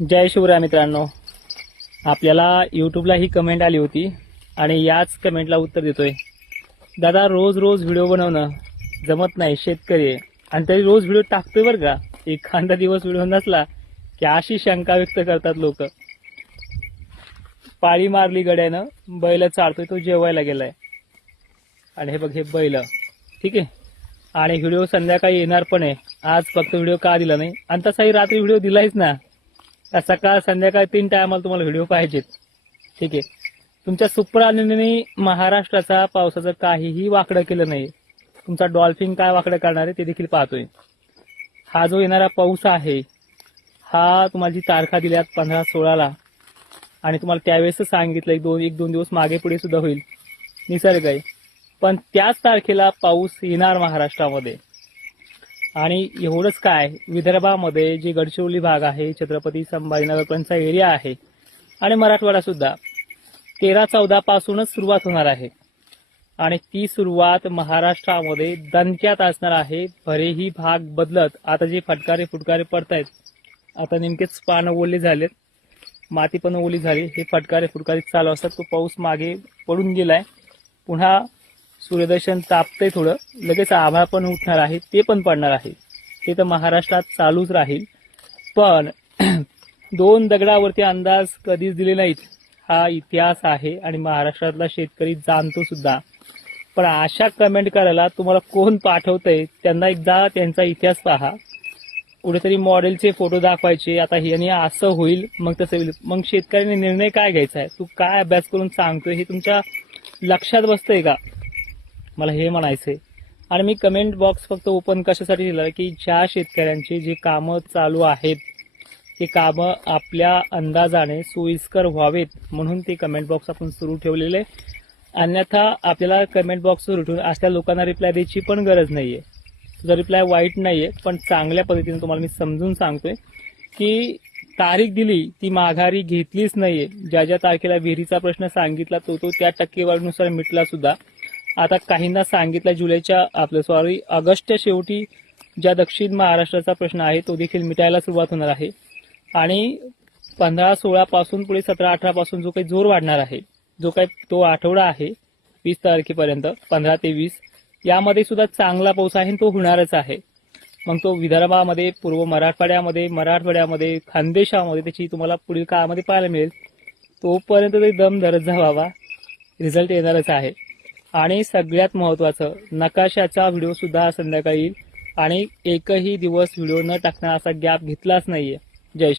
जय शिवराय मित्रांनो, आपल्याला यूट्यूबला ही कमेंट आली होती आणि याच कमेंटला उत्तर देतोय। दादा, रोज रोज व्हिडिओ बनवणं जमत नाही, शेतकरी आहे आणि तरी रोज व्हिडिओ टाकतोय बरं का। एखादा दिवस व्हिडिओ नसला की अशी शंका व्यक्त करतात लोक। पाळी मारली गड्यानं, बैल चालतोय, तो जेवायला गेलाय आणि हे बघ हे बैल, ठीक आहे। आणि व्हिडिओ संध्याकाळी येणार पण आहे। आज फक्त व्हिडिओ का दिला नाही, आणि तसाही रात्री व्हिडिओ दिलायच ना, सकाळ संध्याकाळ 3 टायमाला तुम्हाला व्हिडिओ पाहिजेत, ठीक आहे। तुमच्या सुप्राणीने महाराष्ट्राचा पावसाचं काहीही वाकडं केलं नाही। तुमचा डॉल्फिन काय वाकडं करणार आहे ते देखील पाहतोय। हा जो येणारा पाऊस आहे, हा तुम्हाला जी तारखा दिल्यात 15-16ला, आणि तुम्हाला त्यावेळेस सांगितलं एक दोन दिवस मागे पुढे सुद्धा होईल, निसर्ग आहे। पण त्याच तारखेला पाऊस येणार महाराष्ट्रामध्ये। आणि एवढंच काय, विदर्भामध्ये जे गडचिरोली भाग आहे, छत्रपती संभाजीनगरपर्यंतचा एरिया आहे, आणि मराठवाडा सुद्धा 13-14 पासूनच सुरुवात होणार आहे। आणि ती सुरुवात महाराष्ट्रामध्ये दणक्यात असणार आहे। बरेही भाग बदलत, आता जे फुटकारे पडतायत, आता नेमकेच पानं ओली झालेत, माती पण ओली झाली, हे फुटकारे चालू असतात। तो पाऊस मागे पडून गेलाय, पुन्हा सूर्यदर्शन तापतंय थोडं, लगेच आभाळ पण उठणार आहे, ते पण पडणार आहे। ते तर महाराष्ट्रात चालूच राहील। पण 2 दगडावरती अंदाज कधीच दिले नाहीत, हा इतिहास आहे आणि महाराष्ट्रातला शेतकरी जाणतो सुद्धा। पण अशा कमेंट करायला तुम्हाला कोण पाठवतंय, त्यांना एकदा त्यांचा इतिहास पहा। कुठेतरी मॉडेलचे फोटो दाखवायचे, आता ह्याने असं होईल मग तसं होईल, मग शेतकऱ्याने निर्णय काय घ्यायचा आहे, तू काय अभ्यास करून सांगतोय हे तुमच्या लक्षात बसतंय का, मला हे म्हणायचंय। आणि मी कमेंट बॉक्स फक्त ओपन कशासाठी दिला की ज्या शेतकऱ्यांची जी कामं चालू आहेत ते कामं आपल्या अंदाजाने सोयीस्कर व्हावेत, म्हणून ते कमेंट बॉक्स आपण सुरू ठेवलेले। अन्यथा आपल्याला कमेंट बॉक्स सुरू ठेवून अशा लोकांना रिप्लाय द्यायची पण गरज नाहीये। तुझा रिप्लाय वाईट नाहीये, पण चांगल्या पद्धतीने तुम्हाला मी समजून सांगतोय की तारीख दिली ती माघारी घेतलीच नाहीये। ज्या ज्या तारखेला विहिरीचा प्रश्न सांगितला तो त्या टक्केवारीनुसार मिटला सुद्धा। आता काहींना सांगितलं जुलैच्या ऑगस्टच्या शेवटी ज्या दक्षिण महाराष्ट्राचा प्रश्न आहे तो देखील मिटायला सुरुवात होणार आहे। आणि 15-16 पासून पुढे 17-18 पासून जो काही जोर वाढणार आहे, जो काही तो आठवडा आहे 20 तारखेपर्यंत, 15 ते 20, यामध्ये सुद्धा चांगला पाऊस आहे, तो होणारच आहे। मग तो विदर्भामध्ये, पूर्व मराठवाड्यामध्ये, खानदेशामध्ये त्याची तुम्हाला पुढील काळामध्ये पाहायला मिळेल। तोपर्यंत तरी दम धरत जा बाबा, रिझल्ट येणारच आहे। आणि सगळ्यात महत्त्वाचं, नकाशाचा व्हिडिओ सुद्धा संध्याकाळी येईल, आणि एकही दिवस व्हिडिओ न टाकण्याचा गॅप घेतलाच नाहीये। जय